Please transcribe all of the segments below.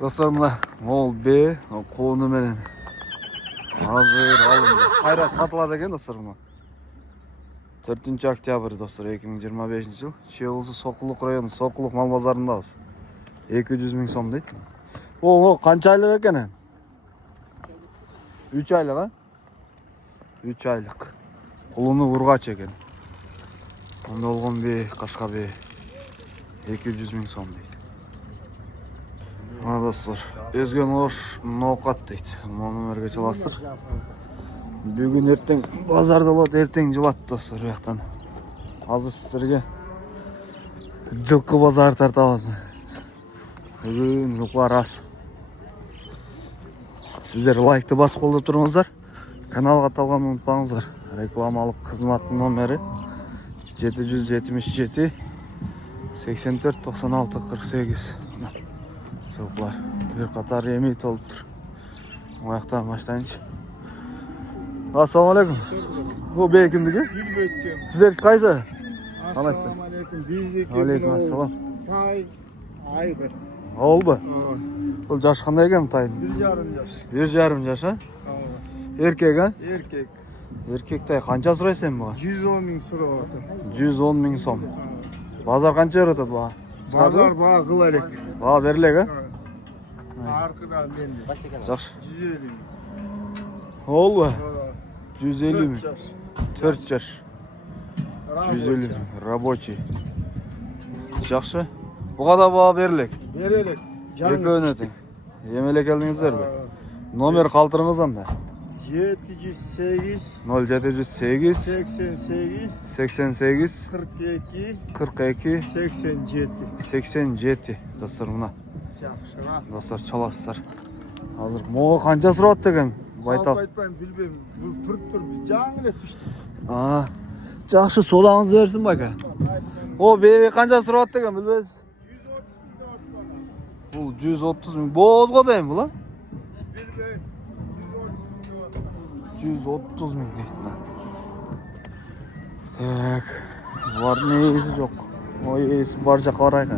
Dostlar mına mol B konu menen hazır alındı. Kayra satılады eкен dostlar mına. 4 октябрь dostlar 2025 жыл. Чебулсу Сокулук району Сокулук мал базарындабыз. 200 миң сом дейт. О, канча айлык экен? 3 айлык, а? 3 айлык. Кулуну ургач экен. Онда болгон бе, кашка бе 200 миң сом дейт. Мына достор, өзгөн ош ноокат дейт. Мына номерге чаласыздар. Бүгүн эртең базарда болот, эртең жылат достор бияктан. Азыр сиздерге жылкы базар тартабыз. Бүгүн жылкы рас. Сиздер лайкты басып колдоп туруңуздар. Каналга талганды унутпаңыздар. Рекламалык кызматтын номери 777 84 96 48. Сокулар. Bir катар эми толуптур. Аяктан баштайынчы. Assalamu alaikum. Bu bey kimdiki? Bilmektim. Sizler kaysa? Assalamu alaikum. Bizdeki Aleyküm assalam. Tay Aybır. Oldu. Bu jaş qanday ekan tayın? 1,5 yaş. 1,5 yaş ha? Erkek ha? Erkek. Erkek tay qancha suraysan buga? 110 ming so'rayapti. 110 ming so'm. Bazar qancha ötadi bu? Bazar bağı kılarak. Bağı berilek ha? Arkadan bendi. Yaxşı. 150 ming. Oldu. 150 ming. 4 yaş. 4 yaş. 150 ming. Рабочий. Yaxşı. Buga da bağı berilek. Berelek. Eköne teң. Емеле келдиңиздерби? Номер калтырыңыз анда. 708 0708 88 88 42 42 87. 87. Достор мына. Жақсы. Достор чаласыздар. Азыр мого канча сурап экен? Байтал. Айтпайм, билбейм. Бул туруп тур, биз жаңы эле түштүк. Жакшы содаңызды берсин байка. О, бери канча сурап экен билбейсиз? 130 миң деп аткан. Бул 130 миң. Боозго дейм бул, а? Билбейм. 130 миң дейт мына. Так. Булардын ээси жок. Ой, ээси бар жакка барайык.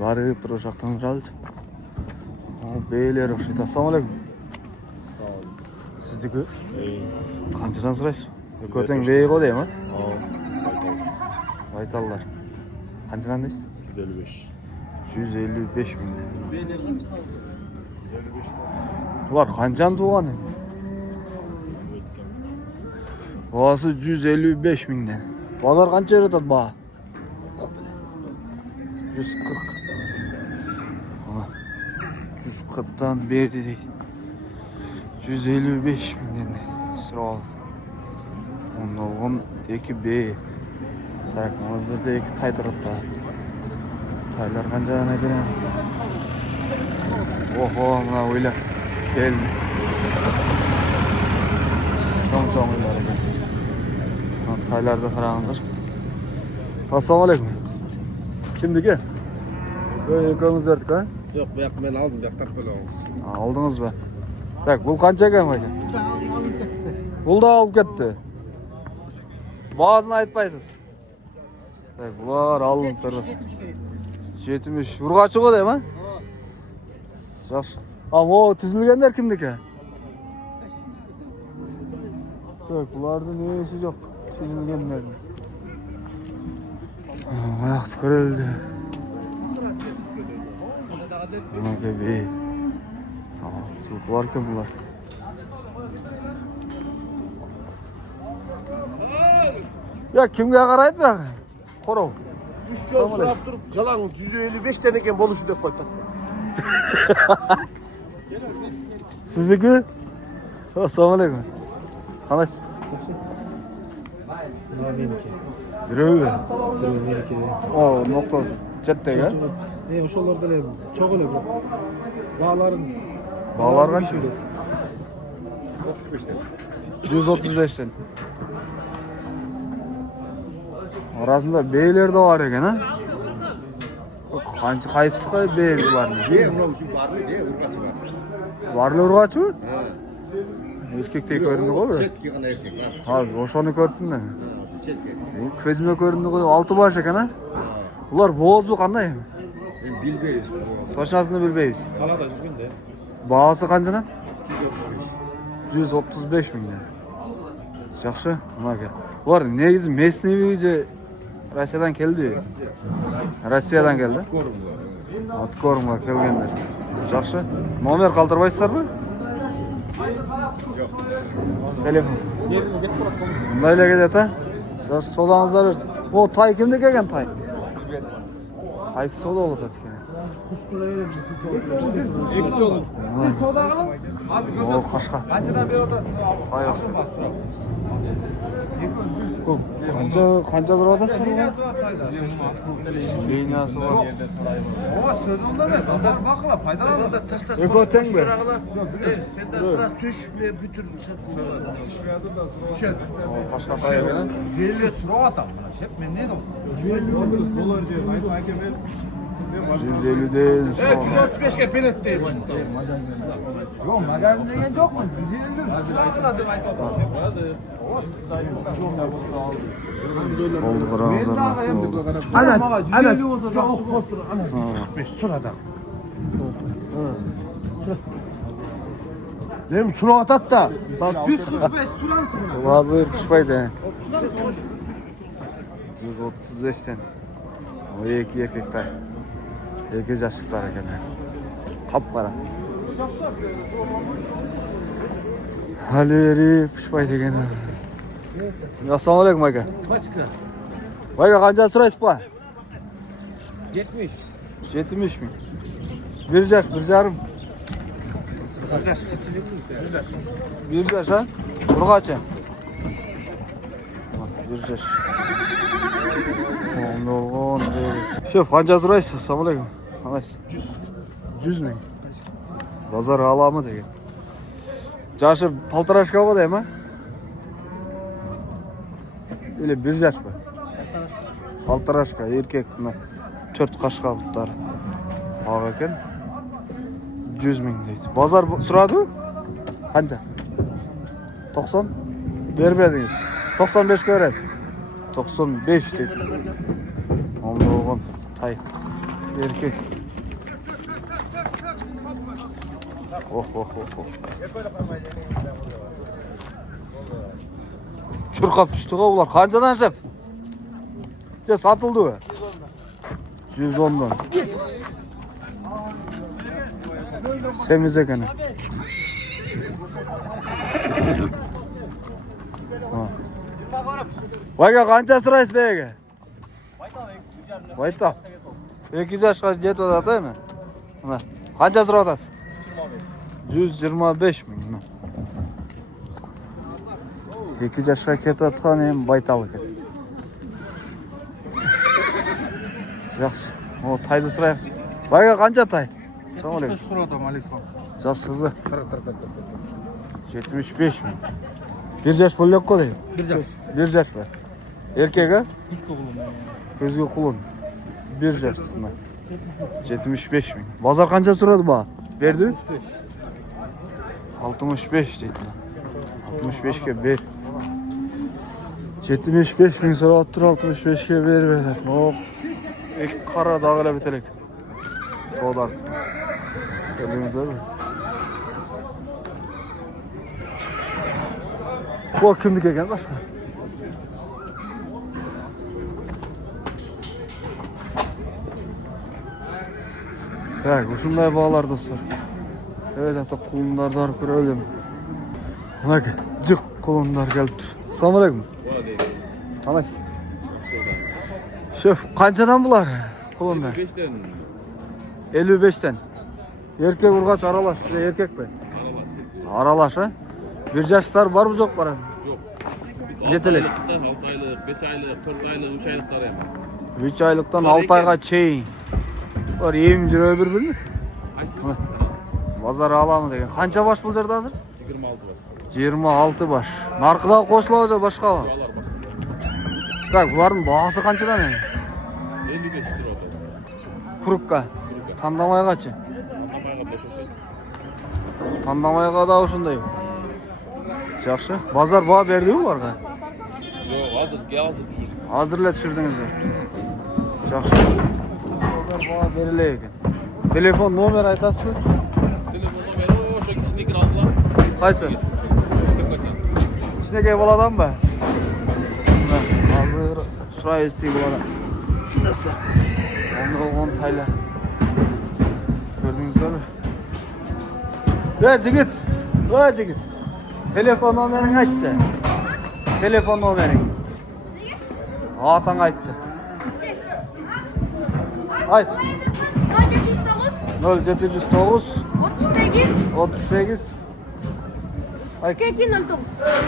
Барып туруп жактан туралычы. О, бейлер окшойт. Ассаламу алейкум. Сиздики? Канчадан сурайсыз? Экөө тең бей го дейм, а? Байталлар. Канчадан дейсиз? 155. 155 миң. Булар канчаны тууган? Баасы 155 миңден. Базар канча өтөт баа? 140. 140'dan berdi deydi. 155 миңден. Сурал. Onun 2B. Так, orada 2 tay turuptu. Taylar kancadan eкен? Oho, mına öyle. Geldi. Tam oylar eкен. Taylarda karağınızdır. Assalamu alaikum. Kimdiki? Böyle yıkağımız verdik ha? Yok, ben aldım, yaktak böyle olmuş. Aldınız be. Bak, bul kanca eкен baycan? Bul da alıp gitti. Bazını aytpaysiz. Bak, bular alınıp duruz. 70. Urgaçı go deyim ha? Жақсы. O tizilgenler kimdiki? Bak, bulardın neyisi yok. Tizilgenlerin. Ayakta köreldi. Buna gibi. Çılkılar kim bunlar? Ya kimge karaydı be? Korov. 3 yol surap durup jalan 155 deneken boluşu dep koyduk. Sizdeki? Assalamu alaikum. Qanaksın? Birevi mi? O nokta cette ya? Ошолордо эле чок эле бирок. Бааларын Bağlar kaç? 35'ten. 135'ten. Arasında beyler de var eken ha? Kançı kayısı kay bey var mı? Varlı urgaçı mı? Erkek de göründü o be? Chet giyen erkek. Abi oşonu gördün mü? Közüme göründü o 6 baş eken ha? Bunlar boğaz bu kanday mı? Bilbeyiz. Toşnasını bilbeymiz. Talada жүрген de. Бағасы қаншадан? 135. 135 мың лira. Жақсы, мына. Олар негізі местный же Россиядан келді. Россиядан келді. Аткорымға келгендер. Жақсы. Номер қалдырбайсыздар ма? Жоқ. Телефон. Мындай эле кетет, а? Жақсы, содаңыздар берсін. О, тай кімде келген тай? Қайсы сода болот екен? Siz soda alın. Az göz О, қашқа. Kaçıdan beri otasın? Тай ақ. Қанша тұрып атасыздар? Liniyası var tayda. Линиясы бар. O söz onda ne? Onda bakla faydalanma. Eko тең бе? Senden sıra tüş ve bütün Қашқа тай екен? 150 sura atam. Hep men ne oldu? 150'den Evet 135'e penetteyim. Yok magazin degen yok mu? 150 sura kıladım ayta otam. oldu қырағыздар oldu. Ana 150 olsa çok korktur. Ana 135 surada. Benim sura atat da. Bak 145 suran kırın. Bazı pişpaydı. 135'ten. O iki erkekler. Екі жастықтар екен. Қап-қара. Алери пішпай деген. Ассалаумағалейкум, Майка. Майка, қанша сұрайсыз ба? 70. 70 мың. Bir жаш, bir жарым. Bir жаш, а? Ұрғача? Bir жаш. Шеф, қанша сұрайсыз? Ассалаумағалейкум. Қалайсыз? 100 мың. Базар аламы деген. Жашы полторашка ғой дей ма? Или bir жаш ба? Полторашка, еркек мына 4 қашқа бұттар. Ақ екен. 100 мың дейді. Базар сұрады? Қанша? 90? Бермедіңіз. 95 көресіз. 95 дейді. Onda oğlum tay erkek. Oh. Çırqap düştü ga ular. Qanchadan şef? Je satıldı mı? 110'dan. Semiz ekan. Vayga qancha sırayız beyga? Bayta. 2 yaşqa жетіп атат эми. Мына. Qancha surib atasiz? 125 мың. 2 yaşqa ketib atқан эми байтал экен. Жақсы. О, тайды сұрайық. Байга qancha тай? Assalomu Sura atam Aleyhisselam. Жассызбы? 75 мың. 1 жаш бөлек қой дейм. 1 жаш ба? Еркек, а? Көзге құлын. 1 жаш. 75 мың. Базар қанша сұрады ба? Берді? 65 дейді. 65-ке бер. 75 мың сұрап тұр, 65-ке беріп еді. О, екі қара дағыла бітелек. Содасы. Көрдіңіздер ме? О, кімдікі екен қашқа? Так, ушундай бағалар достар. Evet, ата құлындарды көрелім. Мынак, жық құлындар келіп тұр. Ассалаумағалейкум. Қалайсыз? Шеф, қаншадан бұлар құлындар? 55-тен. Еркек ұрғач аралаш, еркек бе? Аралаш, а? 1 жастар бар бұл жоқ бара? Жоқ. Жетелек. 6 айлық, 5 айлық, 4 айлық, 3 айлықтар енді. 3 айлықтан 6 айға чейін. Бар ем жүре бір білме? Базар аламы деген. Қанша баш бұл жерде азыр? 26 бар. 26 баш. Нарқыдағы қосыла өзе башқа ала? Алар бар. Так, бұлардың бағасы қаншадан енді? 55 лира отыр. Құрыққа. Тандамайға че? Мамайға 5 ошайды. Тандамайға да ошындай. Жақшы. Базар баға берді бұларға? Жоқ, азыр, азыр жүрдік. Азырлет жүрдіңіздер. Жақсы. bana beriley eкен. Telefon nomer aytasызбы? Telefon nomeri o'sha kishinikini aldilar. Qaysi? Kishneke boladan mı? Hazır şuraya isteği boladan. Nasıl? Onda 10 tayla. Gördünüzler mi? Ve Cigit. Ve Cigit. Telefon nomerini aytça. Telefon nomerini. Atan ayttı. Ayt. 0709 38 38 Ayt. 4209.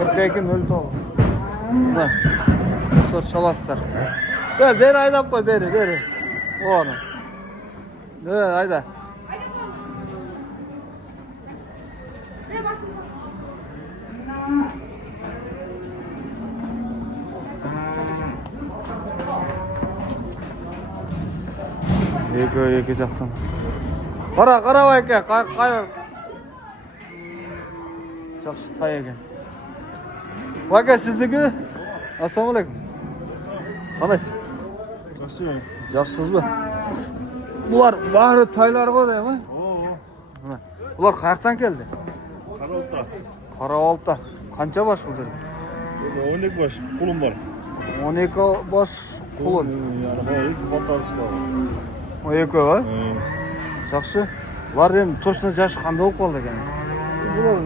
4209. Ne? Sor çalaslar. Beri aydap koy beri. Onu. Ne ayda. Екі жақтан. Қара байке, қайыр. Жақсы тай екен. Байке сіздікі? Ассалаумалейкум. Қалайсыз? Жақсысыз ба? Бұлар бары тайлар ғой дей ма? Бұлар қаяқтан келді? Қарауытта. Қарауытта. Қанша баш бұл жерде? 12 baş kulum var. 12 баш құлын. Yani bu batarısı var. 12 ба? Жақсы. Бұлар енді точно жашы қандай болып қалды екен?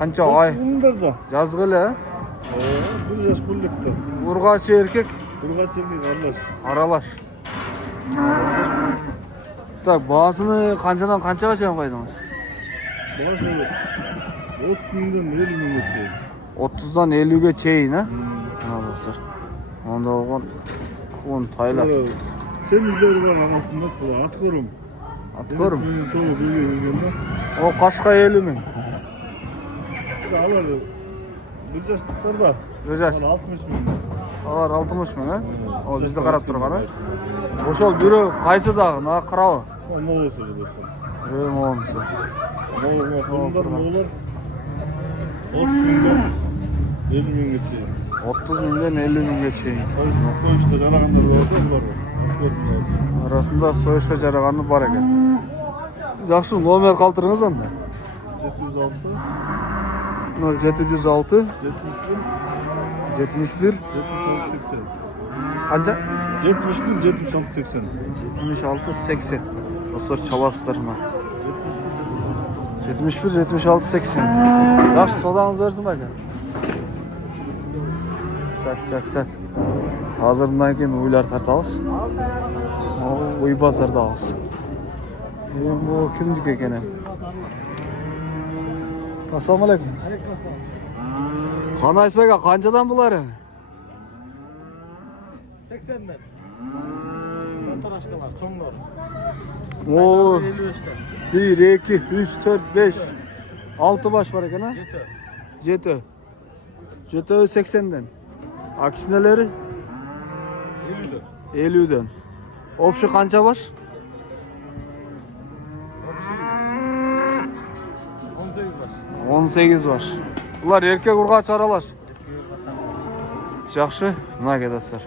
Қанша ай? Bunlar da. Жазғылы, Bir yaş bulduktu. Urgaçı erkek, Urgaç erkek aralaş. Так, бағасыны қаншадан қаншаға шейін қойдыңыз? Bana söyle. 30'dan 50 geçiyor. 30'дан 50-ге чейін, а? Достар. Онда оған құлын тайла. Semizleri var arasında sola at korum. At көрім. Çoğu biliyor mu? О, қашқа 50 мың. Alır. Bir yaş tutar da. Бір жас. 60 bin. Алар 60 мың, а? О, бізді қарап тұрған, а? Ошол бүрі қайсы дағы, на қырауы? Ama o sözü dostum. Бүрі моғынсы. Moğollar 30 binden 50 bin geçiyor. 30 мыңден 50 мыңға чейін. Sonuçta yarakanlar var. Арасында сойышқа жарағаны бар екен. Жақсы, номер қалтырыңыз анда? 706 0706 71 80. қанша? 71 76 80. 76 80. Достар çalasыздар ма? 71 76 80. Жақсы, содаңыз өрсін ба екен? Так. Азырдан кейін ойлар тартабыз. Ой базардабыз. Бұл кімдікі екен? Ассалаумалейкум. Хан Айсбек, қаншадан бұлары? 80'den. Tarашkalar, çoğunlar. Oo, 55'ten. 1, 2, 3, 4, 5, 6 baş var ekan ha? 7. 80'den. Aksineleri? 50'den. Opşu kança baş? 18 baş. Bunlar erkek urgaç aralaş. Жақсы, мына кедастар.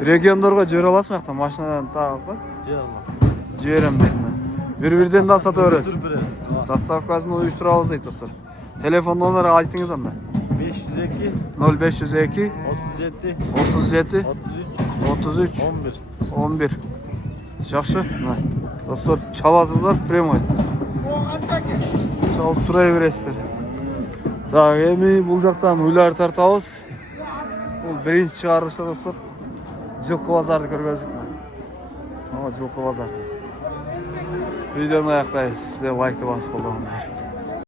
Региондорға жібере аласың мақта машинадан тағып ба? Жіберем деймін. Bir-birden de сата бересіз. Доставкасын uyuşturabыз дейді достар. Телефон номері айтыңыз анда. 502 0502 37 37 33 11. Жақсы, мына достар, çalasыздар прямой. Çalып сұрай бересіздер. Так, эми бұл жақтан үйлер тартабыз. Бұл бірінші шығарышы достар. Жылқы базарды көргөздік. Жылқы базар. Видеоны аяқтайыз. Сізде лайкты басып қолдаңыздар.